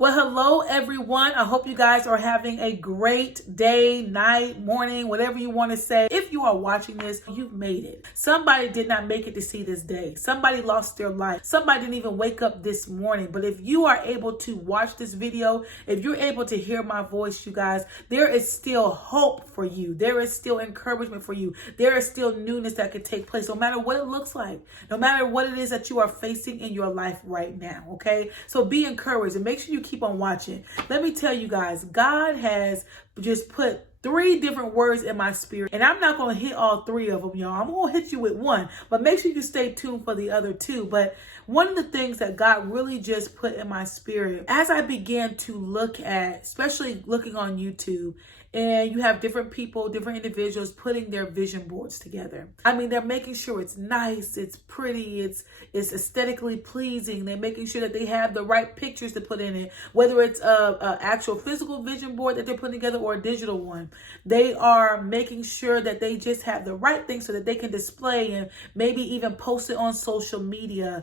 Well, hello everyone. I hope you guys are having a great day, night, morning, whatever you want to say. If you are watching this, you've made it. Somebody did not make it to see this day. Somebody lost their life. Somebody didn't even wake up this morning. But if you are able to watch this video, if you're able to hear my voice, you guys, there is still hope for you. There is still encouragement for you. There is still newness that could take place, no matter what it looks like, no matter what it is that you are facing in your life right now. Okay, so be encouraged and make sure you keep on watching. Let me tell you guys, God has just put 3 different words in my spirit, and I'm not going to hit all 3 of them, y'all. I'm going to hit you with one, but make sure you stay tuned for the other 2. But one of the things that God really just put in my spirit as I began to look at, especially looking on YouTube, and you have different people, different individuals putting their vision boards together. I mean, they're making sure it's nice, it's pretty, it's aesthetically pleasing. They're making sure that they have the right pictures to put in it, whether it's a actual physical vision board that they're putting together or a digital one. They are making sure that they just have the right things so that they can display and maybe even post it on social media,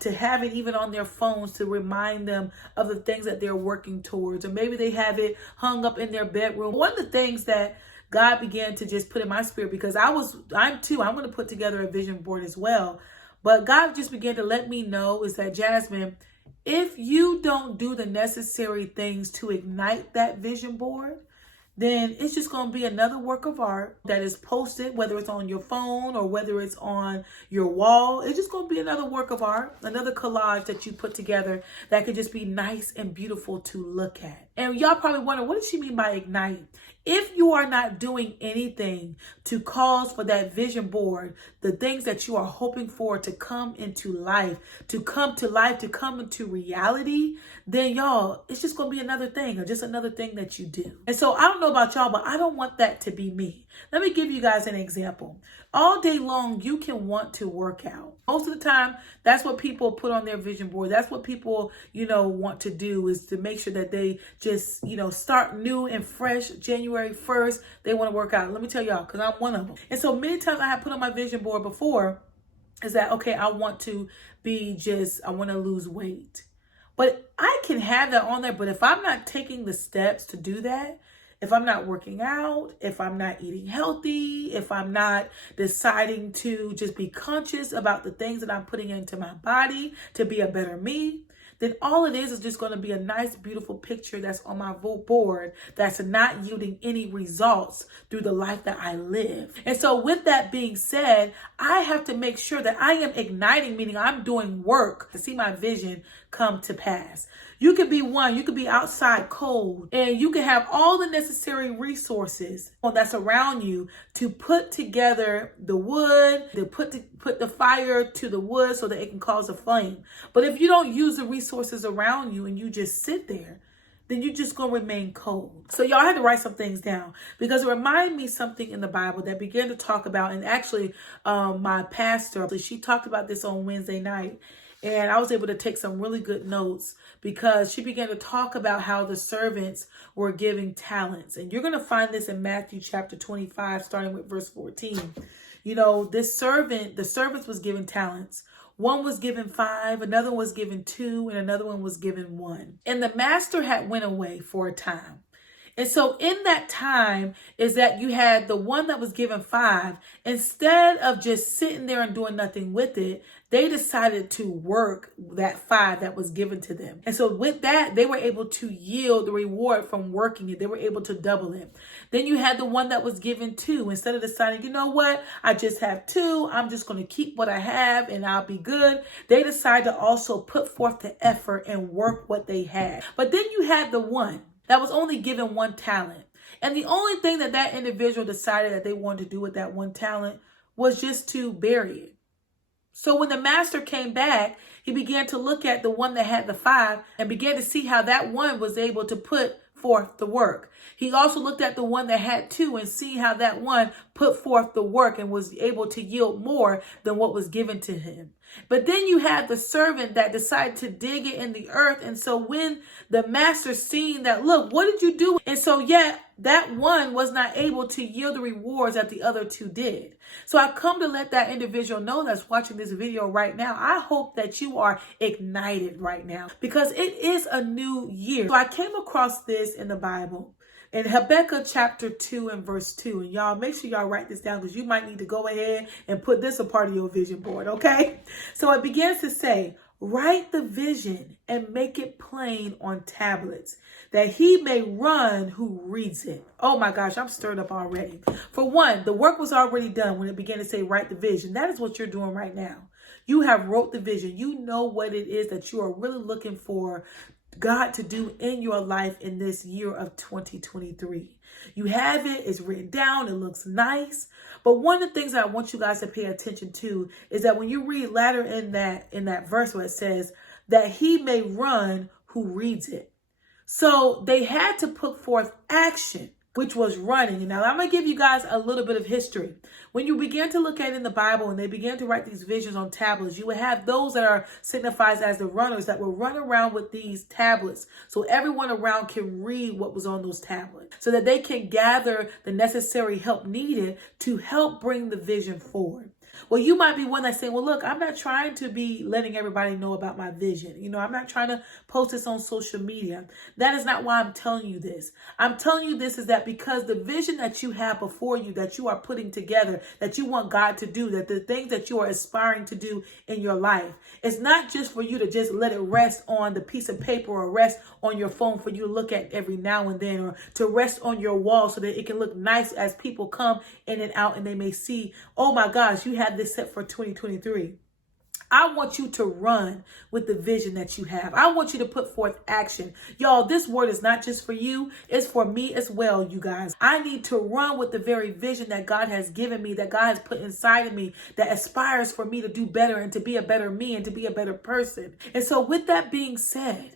to have it even on their phones to remind them of the things that they're working towards. Or maybe they have it hung up in their bedroom. One of the things that God began to just put in my spirit, because I'm going to put together a vision board as well. But God just began to let me know is that, Jasmine, if you don't do the necessary things to ignite that vision board, then it's just going to be another work of art that is posted, whether it's on your phone or whether it's on your wall. It's just going to be another work of art, another collage that you put together that could just be nice and beautiful to look at. And y'all probably wonder, what does she mean by ignite? If you are not doing anything to cause for that vision board, the things that you are hoping for to come into life, to come into reality, then y'all, it's just going to be another thing, or just another thing that you do. And so I don't know about y'all, but I don't want that to be me. Let me give you guys an example. All day long, you can want to work out. Most of the time, that's what people put on their vision board. That's what people, want to do, is to make sure that they just, start new and fresh. January 1st, they want to work out. Let me tell y'all, because I'm one of them. And so many times I have put on my vision board before is that, okay, I want to lose weight. But I can have that on there. But if I'm not taking the steps to do that, if I'm not working out, if I'm not eating healthy, if I'm not deciding to just be conscious about the things that I'm putting into my body to be a better me, then all it is just going to be a nice, beautiful picture that's on my board that's not yielding any results through the life that I live. And so with that being said, I have to make sure that I am igniting, meaning I'm doing work to see my vision come to pass. You could be outside cold, and you can have all the necessary resources that's around you to put together the wood, to put the fire to the wood so that it can cause a flame. But if you don't use the resources around you and you just sit there, then you're just going to remain cold. So y'all had to write some things down, because it reminded me something in the Bible that began to talk about, and actually my pastor, she talked about this on Wednesday night. And I was able to take some really good notes, because she began to talk about how the servants were giving talents. And you're going to find this in Matthew chapter 25, starting with verse 14. The servants was given talents. One was given 5, another was given 2, and another one was given 1. And the master had went away for a time. And so in that time is that you had the one that was given 5. Instead of just sitting there and doing nothing with it, they decided to work that 5 that was given to them. And so with that, they were able to yield the reward from working it. They were able to double it. Then you had the one that was given 2. Instead of deciding, you know what, I just have 2, I'm just going to keep what I have and I'll be good. They decided to also put forth the effort and work what they had. But then you had the one that was only given 1 talent. And the only thing that individual decided that they wanted to do with that 1 talent was just to bury it. So when the master came back, he began to look at the one that had the 5 and began to see how that one was able to put forth the work. He also looked at the one that had two and see how that one put forth the work and was able to yield more than what was given to him. But then you had the servant that decided to dig it in the earth. And so when the master seen that, look, what did you do? And so yet that one was not able to yield the rewards that the other two did. So I come to let that individual know that's watching this video right now. I hope that you are ignited right now because it is a new year. So I came across this in the Bible. In Habakkuk chapter 2 and verse 2. And y'all, make sure y'all write this down because you might need to go ahead and put this a part of your vision board, okay? So it begins to say, write the vision and make it plain on tablets, that he may run who reads it. Oh my gosh, I'm stirred up already. For one, the work was already done when it began to say, write the vision. That is what you're doing right now. You have wrote the vision. You know what it is that you are really looking for God to do in your life in this year of 2023. You have it, it's written down, it looks nice. But one of the things that I want you guys to pay attention to is that when you read later in that verse where it says that he may run who reads it. So they had to put forth action, which was running. And now I'm going to give you guys a little bit of history. When you begin to look at it in the Bible and they began to write these visions on tablets, you would have those that are signified as the runners that will run around with these tablets so everyone around can read what was on those tablets so that they can gather the necessary help needed to help bring the vision forward. Well, you might be one that's saying, well, look, I'm not trying to be letting everybody know about my vision. You know, I'm not trying to post this on social media. That is not why I'm telling you this. I'm telling you this is that because the vision that you have before you, that you are putting together, that you want God to do, that the things that you are aspiring to do in your life, it's not just for you to just let it rest on the piece of paper or rest on your phone for you to look at every now and then, or to rest on your wall so that it can look nice as people come in and out and they may see, oh my gosh, you had this set for 2023. I want you to run with the vision that you have. I want you to put forth action. Y'all, this word is not just for you. It's for me as well, you guys. I need to run with the very vision that God has given me, that God has put inside of me, that aspires for me to do better and to be a better me and to be a better person. And so with that being said,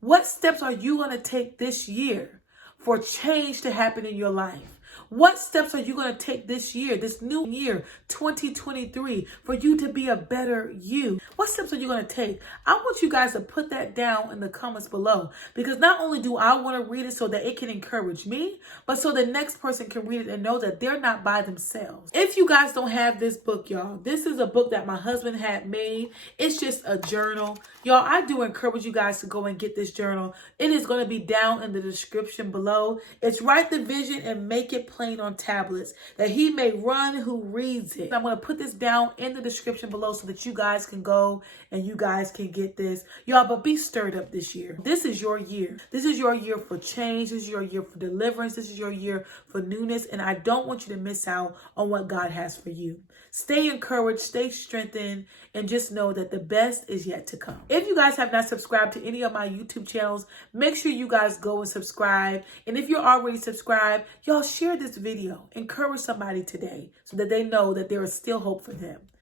what steps are you going to take this year for change to happen in your life? What steps are you going to take this year, this new year, 2023, for you to be a better you? What steps are you going to take? I want you guys to put that down in the comments below, because not only do I want to read it so that it can encourage me, but so the next person can read it and know that they're not by themselves. If you guys don't have this book, y'all, this is a book that my husband had made. It's just a journal. Y'all, I do encourage you guys to go and get this journal. It is going to be down in the description below. It's Write the Vision and Make It Plain on Tablets, that he may run who reads it. I'm going to put this down in the description below so that you guys can go and you guys can get this. Y'all, but be stirred up this year. This is your year. This is your year for change. This is your year for deliverance. This is your year for newness. And I don't want you to miss out on what God has for you. Stay encouraged, stay strengthened, and just know that the best is yet to come. If you guys have not subscribed to any of my YouTube channels, make sure you guys go and subscribe. And if you're already subscribed, y'all share this video. Encourage somebody today so that they know that there is still hope for them.